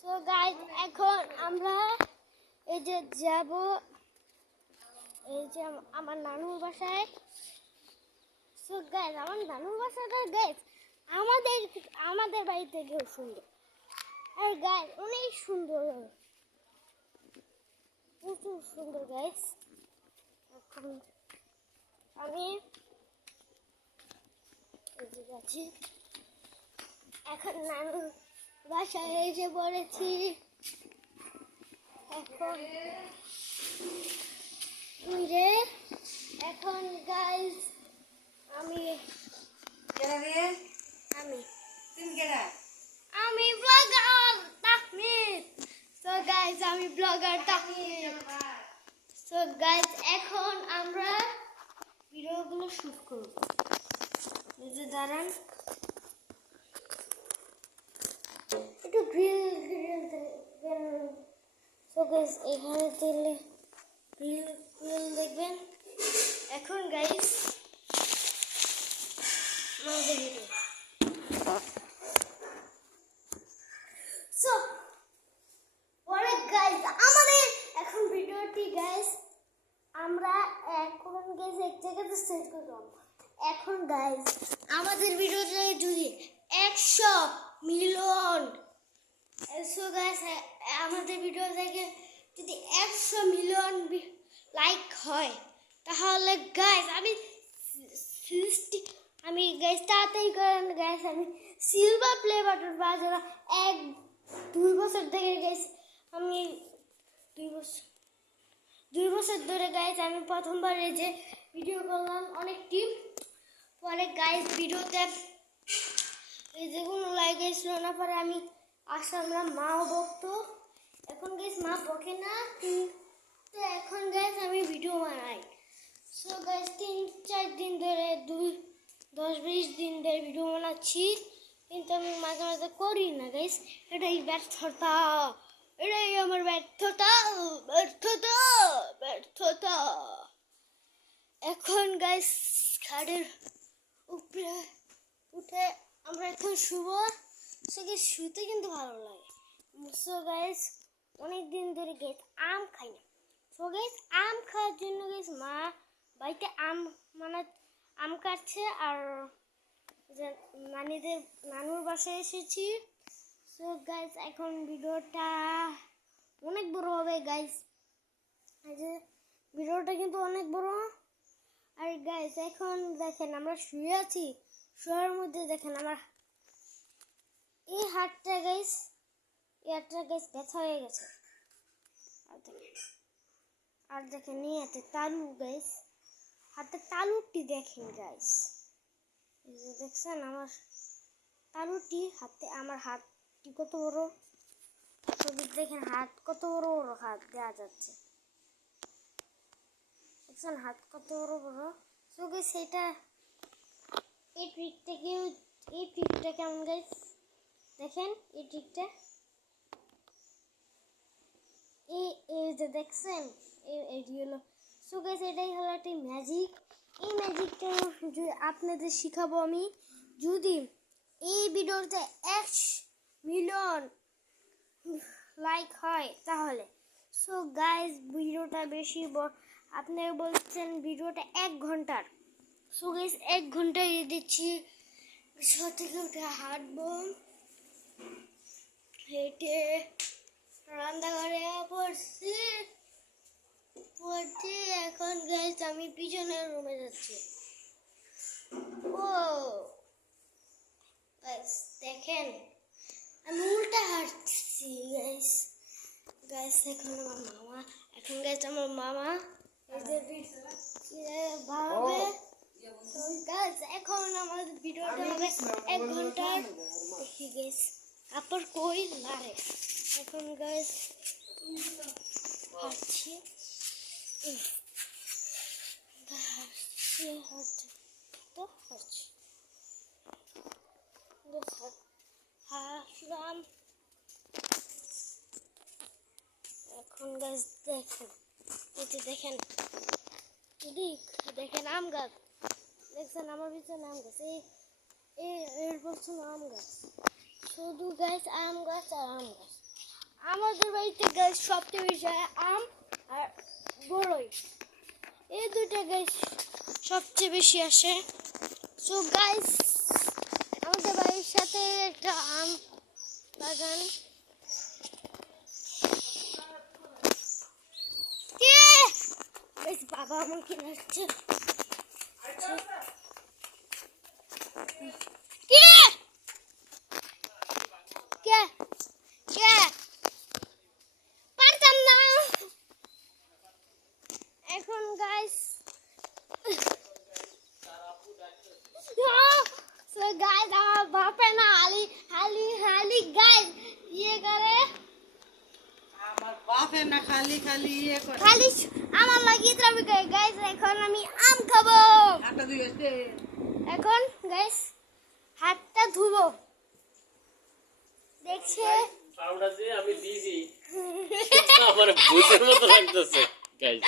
So guys এখন আমরা এই যে যাব এই যে আমার নানুর বাসায়। সো গাইস আমার নানুর বাসাটা গাইস আমাদের আমাদের বাড়ি থেকেও সুন্দর। আর গাইস অনেক সুন্দর, প্রচুর সুন্দর গাইস। এখন আমি যাচ্ছি, এখন নানুর বাসায় এসে পড়েছি। এখন এখন গাইস আমি আমি ব্লগার তাহমিদ। সো গাইস আমি ব্লগার তাহমিদ। সো গাইস এখন আমরা ভিডিওগুলো শুট করব। এই যে দাঁড়ান একটু গ্রিল সো গাইস এখানে তেলে গ্রিল দেখবেন। এখন গাইস আমাদের ভিডিও সো পরে গাইস আমাদের এখন ভিডিওটি গাইস আমরা এখন গাইস এক জায়গাতে সেট করলাম। এখন গাইস আমাদের ভিডিওতে যদি 100 মিলিয়ন সো গাইস আমাদের ভিডিও থেকে যদি 100 মিলিয়ন লাইক হয় তাহলে গাইস আমি গাইস তাড়াতাড়ি করেন গাইস আমি সিলভার প্লে বাটন পাওয়ার জন্য 2 বছর থেকে গাইস আমি 2 বছর ধরে গাইস আমি প্রথমবার এই যে ভিডিও করলাম অনেক টিম। পরে গাইস ভিডিওতে এই যে কোনো লাইক আসলো না, পরে আমি আসলাম মাও বকতো। এখন গাইস মা বকে না, তো এখন গাইস আমি ভিডিও বানাই। সো গাইস 3-4 দিন ধরে 10-20 দিন ধরে ভিডিও বানাচ্ছি, কিন্তু আমি মাঝে মাঝে করি না গাইস। এটাই ব্যর্থতা, এটাই আমার ব্যর্থতা ব্যর্থতা ব্যর্থতা। এখন গাইস খাটের উপরে উঠে আমরা এখন শুভ। সো গাইস শুতে কিন্তু ভালো লাগে। সো গাইস অনেক দিন ধরে গাইস আম খাই না। সো গাইস আম খাওয়ার জন্য গাইস মা বাড়িতে আম কাটছে। আর নানুর বাসায় এসেছি। সো গাইস এখন ভিডিওটা অনেক বড় হবে গাইস, এই যে ভিডিওটা কিন্তু অনেক বড়। আর গাইস এখন দেখেন আমরা শুয়ে আছি, শোয়ার মধ্যে দেখেন আমার এই হাতটা গাইস ব্যথা হয়ে গেছে। আর দেখেন এই হাতে তালু গাইস, হাতে তালুটি দেখেন গাইস, এই যে দেখছেন আমার তালুটি হাতে, আমার হাতটি কত বড়। ছবি দেখেন হাত কত বড় বড় হাত দেওয়া যাচ্ছে, দেখছেন হাত কত বড় বড়। সো গাইস এটা এই ট্রিকটা কেমন গাইস দেখেন, এই ট্রিকটা এই যে দেখছেন এটি হলো। সো গাইস এটাই হলো একটা ম্যাজিক। এই ম্যাজিকটা আপনাদের শিখাবো আমি যদি এই ভিডিওতে 1 মিলিয়ন লাইক হয় তাহলে। সো গাইস ভিডিওটা বেশি আপনারা বলছেন ভিডিওটা 1 ঘন্টার। সো গাইস 1 ঘন্টা দিয়ে দিচ্ছি। শোয়া থেকে উঠে হাঁটবো, হেঁটে রান্নাঘরে পড়ছি। এখন গাইস আমি পিছনের রুমে যাচ্ছি। ও গাইস দেখেন আমি উল্টা হাঁটছি গাইস। এখন আমার মামা এই যে ভাবে গাইস এখন আমার ভিডিওটা হবে 1 ঘন্টার দেখি গাইস। তারপর কই লারে এখন গাইস হাঁটছি হাসলাম। এখন গাছ দেখেন, এটি দেখেন দেখেন আম গাছ দেখছেন আমার পিছনে আম গাছ, এর বছর আম গাছ। শুধু গাছ আম গাছ আর আম গাছ। আমাদের বাড়িতে গাছ সবচেয়ে বেশি হয় আম আর বড়ই, এই দুটো গাছ সবচেয়ে বেশি আসে। সো গাইস আমাদের বাড়ির সাথে একটা আম বাগান। কে বেশ বাবা আমাকে নাচছে। কে কে কে পারতাম না এখন গাইস। সো গাইস আমার বাপে না হালি হালি হালি গাইস ইয়ে করে, আমার বাপে না খালি খালি ইয়ে করে। খালি আমার লাগিয়ে যাবে গাইস। এখন আমি আম খাবো। হাতটা ধুয়ে আসতে। এখন গাইস হাতটা ধুবো। দেখছে পাউডার দিয়ে আমি দিয়েছি আমার ভূতের মতো লাগতেছে গাইস।